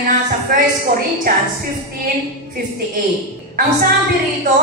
Sa 1 Corinthians 15:58. Ang sabi rito,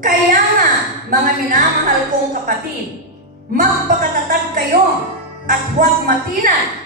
kaya nga, mga minamahal kong kapatid, magpakatatag kayo at huwag matinan.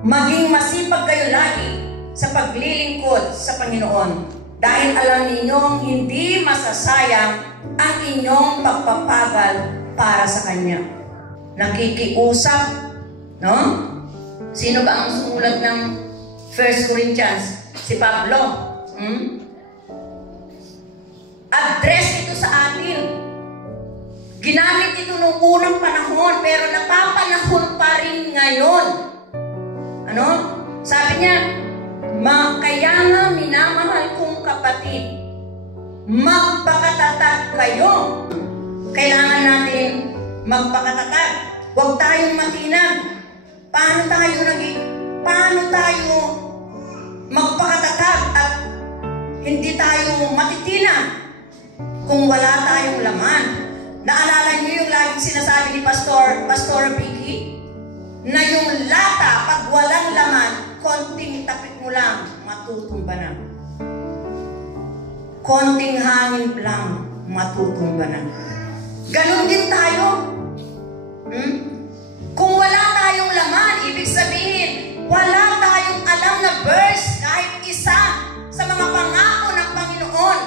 Maging masipag kayo lagi sa paglilingkod sa Panginoon. Dahil alam ninyong hindi masasayang ang inyong pagpapagal para sa Kanya. Nakikiusap, no? Sino ba ang sumulat ng 1 Corinthians? Si Pablo. Address ito sa atin. Ginamit ito noong unang panahon, pero napapanahon pa rin ngayon. Ano? Sabi niya, kaya nga minamahal kong kapatid, magpakatatag kayo. Kailangan natin magpakatatag. Huwag tayong matinag. Paano tayo magpakatatag at hindi tayo matitinag kung wala tayong laman? Naalala niyo yung laging sinasabi ni Pastor Vicky? Na yung lata, pag walang laman, konting tapik mo lang, matutumba na. Konting hangin lang, matutumba na. Ganon din tayo. Kung wala tayong laman, ibig sabihin, wala tayong alam na verse, kahit isa, sa mga pangako ng Panginoon.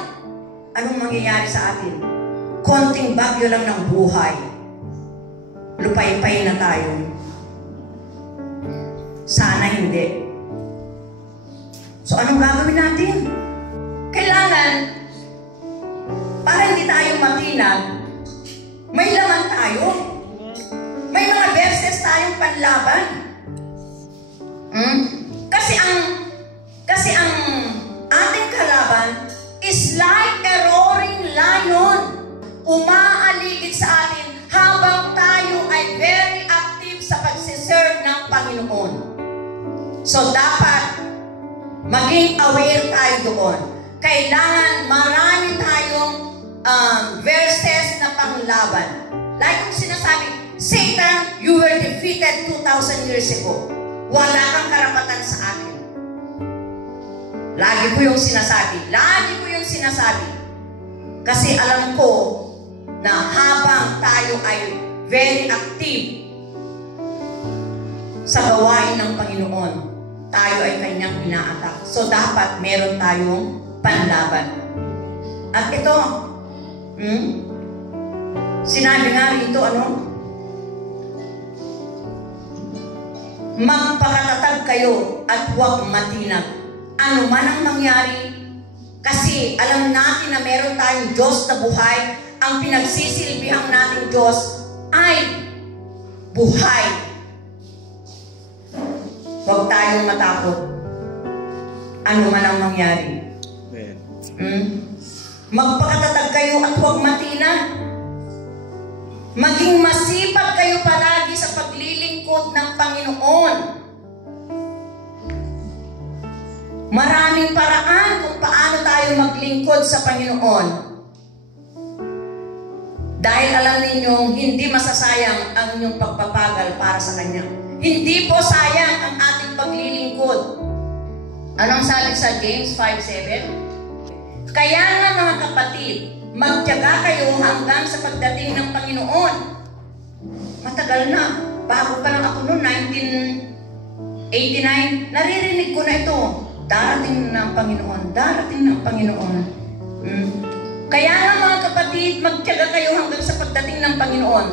Anong mangyayari sa atin? Konting bagyo lang ng buhay. Lupay-pay na tayo. Sana hindi. So, anong gagawin natin? Kailangan, para hindi tayo matinag, may laman tayo. May mga verses tayong panlaban. Kasi ang ating kalaban is like a roaring lion. Umaaligid sa atin habang tayo ay very active sa pagsiserve ng Panginoon. So, dapat maging aware tayo doon. Kailangan marami tayong verses na panglaban. Like kung sinasabi, Satan, you were defeated 2,000 years ago. Wala kang karapatan sa akin. Lagi ko yung sinasabi. Kasi alam ko na habang tayo ay very active sa gawain ng Panginoon, tayo ay kanyang ina-attack. So, dapat meron tayong panlaban. At ito, sinabi nga rito, magpakatatag kayo at huwag matinag. Ano man ang mangyari, kasi alam natin na meron tayong Diyos na buhay. Ang pinagsisilbihang nating Diyos ay buhay. Huwag tayong matakot. Ano man ang mangyari. Magpakatatag kayo at huwag matinag. Maging masipag kayo palagi sa paglilingkod ng Panginoon. Maraming paraan kung paano tayo maglingkod sa Panginoon. Dahil alam ninyong hindi masasayang ang inyong pagpapagal para sa Kanya. Hindi po sayang ang ating paglilingkod. Anong sabi sa James 5:7? Kaya nga mga kapatid, magtiyaga kayo hanggang sa pagdating ng Panginoon. Matagal na. Bago pa lang ako noon, 1989, naririnig ko na ito. Darating ng Panginoon. Darating ng Panginoon. Kaya nga mga kapatid, magtiyaga kayo hanggang sa pagdating ng Panginoon.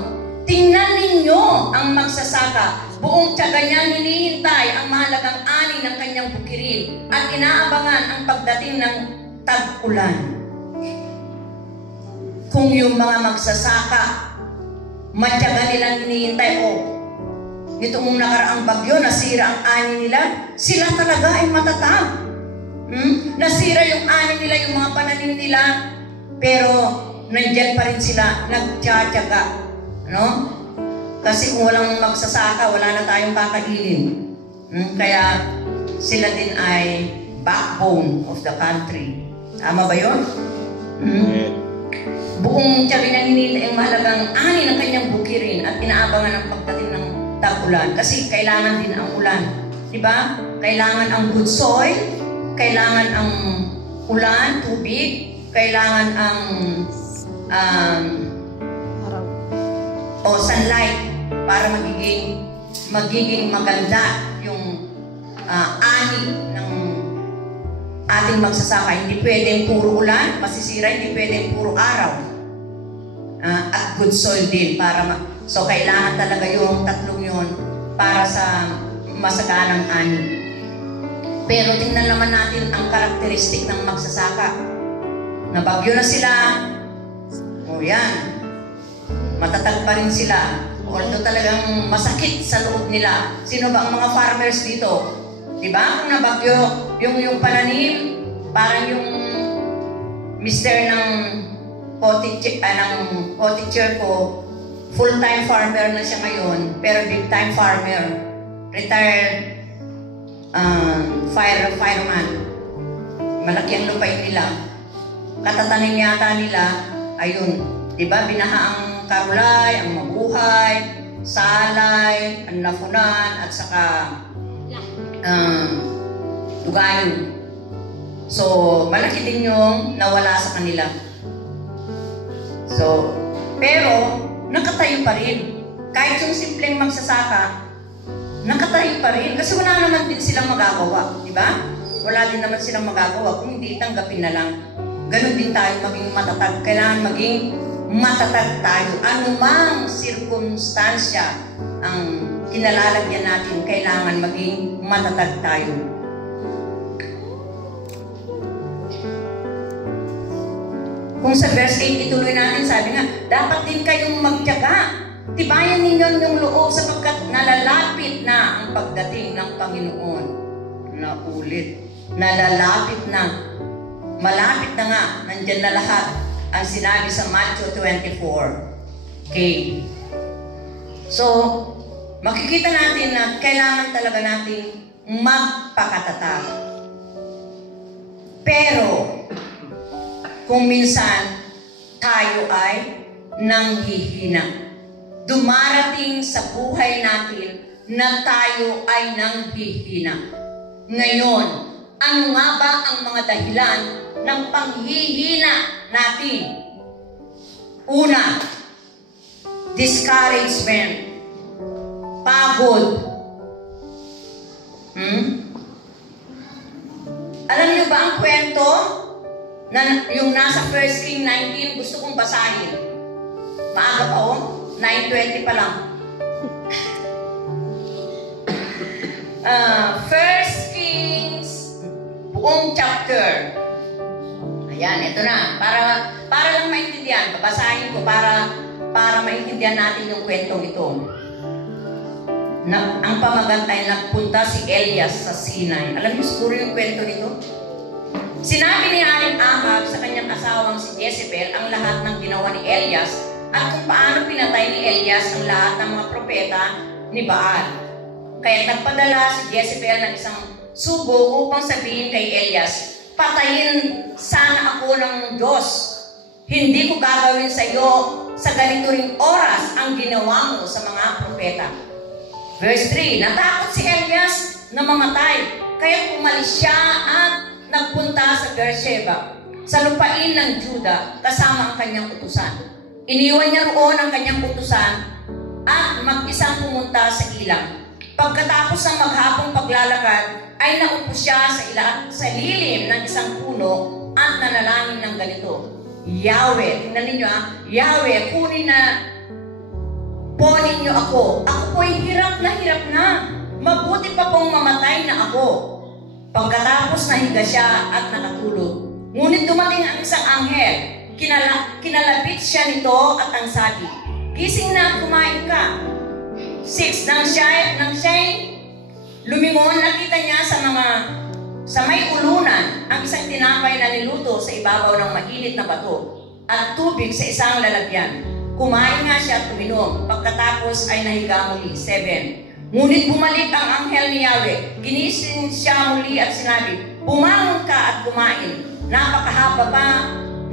Tingnan ninyo ang magsasaka. Buong tiyaga niyang hinihintay ang mahalagang ani ng kanyang bukirin at inaabangan ang pagdating ng tag-ulan. Kung yung mga magsasaka, matyaga nilang hinihintay, nitong nakaraang bagyo, nasira ang ani nila, sila talaga ay matatag. Nasira yung ani nila, yung mga pananim nila, pero nandyan pa rin sila, nagtsatsaga. Kasi kung walang magsasaka, wala na tayong kakainin. Kaya sila din ay backbone of the country. Tama ba yun? Buong tiyaga niyang hinihintay ang mahalagang ani ng kanyang bukirin at inaabangan ang pagdating ng tag-ulan. Kasi kailangan din ang ulan di ba? Kailangan ang good soil, kailangan ang ulan, tubig, kailangan ang sunlight para magiging maganda yung ani ng ating magsasaka. Hindi pwedeng puro ulan, masisira, hindi pwedeng puro araw. At good soil din so kailangan talaga yung tatlong yun para sa masaganang ani. Pero tingnan naman natin ang karakteristik ng magsasaka. Nabagyo na sila, yan, matatag pa rin sila. Although talagang masakit sa loob nila. Sino ba ang mga farmers dito? Diba? Kung nabagyo, yung pananim, parang yung mister ng cottager ko, full-time farmer na siya ngayon, pero big-time farmer, retired fireman. Malaki ang lupain nila. Katatanim yata nila, ayun, diba? Binaha ang karulay, ang mabuhay, salay, ang nafunan, at saka tugayon. So, malaki din yung nawala sa kanila. So, pero, nakatayo pa rin. Kahit yung simpleng magsasaka, nakatayo pa rin. Kasi wala naman din silang magagawa. Di ba? Wala din naman silang magagawa. Kung hindi, tanggapin na lang. Ganon din tayo maging matatag. Kailangan maging matatag tayo. Anumang sirkumstansya ang kinalalagyan natin, kailangan maging matatag tayo. Kung sa verse 8 ituloy natin, sabi nga, dapat din kayong magtiyaga. Tibayan ninyo yung loob sapagkat nalalapit na ang pagdating ng Panginoon. Naulit. Nalalapit na. Malapit na nga. Nandyan na lahat ang sinabi sa Matthew 24. Okay. So, makikita natin na kailangan talaga natin magpakatatag. Pero, kung minsan tayo ay nanghihina. Dumarating sa buhay natin na tayo ay nanghihina. Ngayon, ano nga ba ang mga dahilan ng panghihina natin? Una, discouragement, pagod. Alam niyo ba ang kwento na yung nasa 1 King 19, gusto kong basahin. Maaga pa 9:20 pa lang. 1 Kings, buong chapter. Ayan, ito na. Para lang maintindihan, babasahin ko para maintindihan natin yung kwentong ito. Ang pamagantay, nagpunta si Elias sa Sinai. Alam niyo siguro yung kwento nito? Sinabi ni Haring Ahab sa kanyang asawang si Jezebel ang lahat ng ginawa ni Elias at kung paano pinatay ni Elias ang lahat ng mga propeta ni Baal. Kaya nagpadala si Jezebel ng isang subo upang sabihin kay Elias, patayin sana ako ng Diyos. Hindi ko gagawin sa iyo sa ganito ring oras ang ginawa mo sa mga propeta. Verse 3, natakot si Elias na mamatay, kaya umalis siya at nagpunta sa Beersheba, sa lupain ng Juda, kasama ang kanyang utusan. Iniwan niya roon ang kanyang utusan at mag-isang pumunta sa ilang. Pagkatapos ng maghapong paglalakad, ay naupo siya sa lilim ng isang puno at nanalangin ng ganito. Yahweh, tingnan ninyo Yahweh, ponin niyo ako. Ako po'y hirap na. Mabuti pa pong mamatay na ako. Pagkatapos nahiga siya at nakatulog. Ngunit dumating ang isang anghel. Kinalapit siya nito at ang sabi, gising na at kumain ka. 6, nang siya'y lumingon, nakita niya sa may ulunan ang isang tinapay na niluto sa ibabaw ng mainit na bato at tubig sa isang lalagyan. Kumain nga siya at uminom. Pagkatapos ay nahiga muli. 7. Ngunit bumalik ang anghel ni Yahweh. Ginising siya muli at sinabi, bumangon ka at kumain. Napakahaba pa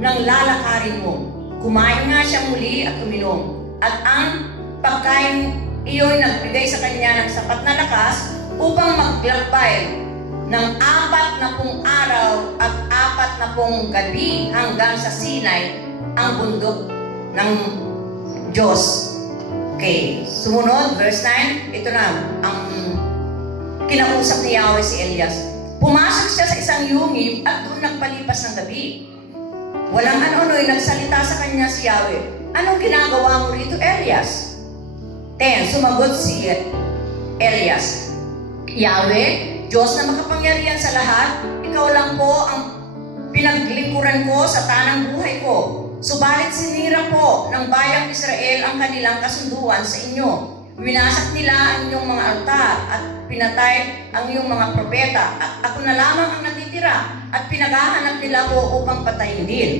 ng lalakarin mo. Kumain nga siya muli at uminom. At ang pagkain iyo'y nagbigay sa kanya ng sapat na lakas upang maglakbay ng 40 araw at 40 gabi hanggang sa Sinai, ang bundok ng Diyos. Okay, sumunod, verse 9, ito na, ang kinausap ni Yahweh si Elias. Pumasok siya sa isang yungib at doon nagpalipas ng gabi. Walang ano-ano'y nagsalita sa kanya si Yahweh. Anong ginagawa mo rito, Elias? 10, sumagot si Elias, Yahweh, Diyos na makapangyarihan sa lahat, ikaw lang po ang pinaglingkuran ko sa tanang buhay ko. Subalit sinira po ng bayang Israel ang kanilang kasunduan sa inyo. Winasak nila ang inyong mga altar at pinatay ang iyong mga propeta. At ako na lamang ang natitira at pinaghahanap nila ko upang patayin din.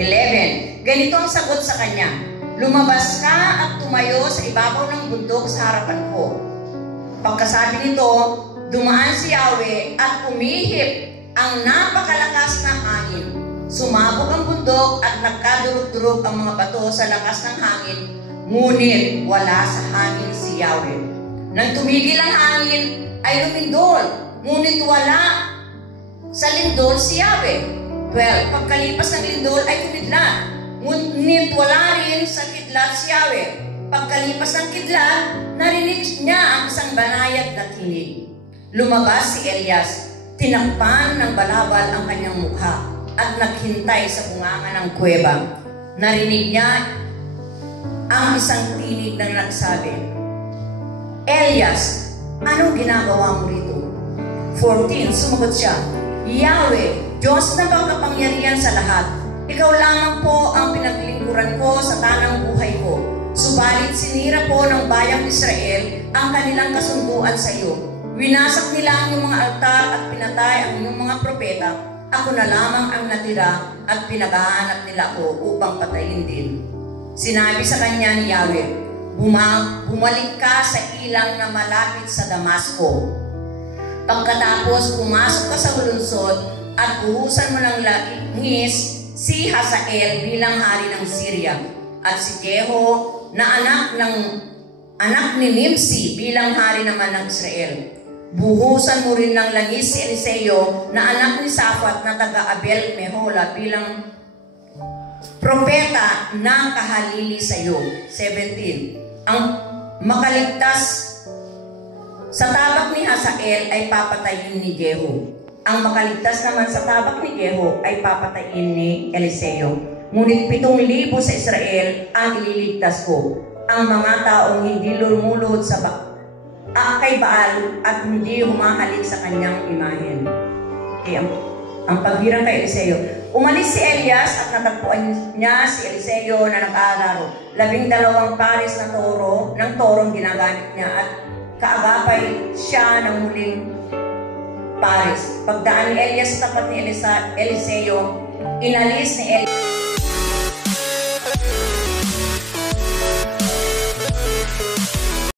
11. Ganito ang sagot sa kanya. Lumabas ka at tumayo sa ibabaw ng bundok sa harapan ko. Pagkasabi nito, dumaan si Yahweh at umihip ang napakalakas na hangin. Sumabog ang bundok at nagkadurog-durog ang mga bato sa lakas ng hangin, ngunit wala sa hangin si Yahweh. Nang tumigil ang hangin ay lumindol, ngunit wala sa lindol si Yahweh. 12. Pagkalipas ng lindol ay kumidlat, ngunit wala rin sa kidlat si Yahweh. Pagkalipas ng kidlat, narinig niya ang isang banayad na tinig. Lumabas si Elias, tinakpan ng balabal ang kanyang mukha at naghintay sa bunganga ng kuweba. Narinig niya ang isang tinig na nagsabi, Elias, anong ginagawa mo rito? 14, sumagot siya, Yahweh, Diyos na makapangyarihan sa lahat, ikaw lamang po ang pinaglingkuran ko sa tanang buhay ko. Subalit sinira po ng bayang Israel ang kanilang kasunduan sa iyo. Winasak nila ang iyong mga altar at pinatay ang iyong mga propeta. Ako na lamang ang natira at pinaghahanap nila ako upang patayin din. Sinabi sa kanya ni Yahweh, bumalik ka sa ilang na malapit sa Damasco. Pagkatapos pumasok ka sa lungsod at buhusan mo ng langis si Hazael bilang hari ng Syria at si Jehu na anak ni Nimsi bilang hari naman ng Israel. Buhusan mo rin ng langis si Eliseo na anak ni Safat na taga-Abel Mehola bilang propeta na kahalili sa iyo. 17. Ang makaligtas sa tabak ni Hazael ay papatayin ni Jehu. Ang makaligtas naman sa tabak ni Jehu ay papatayin ni Eliseo. Ngunit 7,000 sa Israel ang ililigtas ko. Ang mga taong hindi lumulod sa kay Baal at hindi humahalik sa kanyang imahen. Okay, ang paghirang kay Eliseo. Umalis si Elias at natagpuan niya si Eliseo na nag-aalaro. 12 pares na ng torong ginagamit niya at kaagapay siya ng muling pares. Pagdaan ni Elias sa tapat ni Eliseo, inalis ni Elias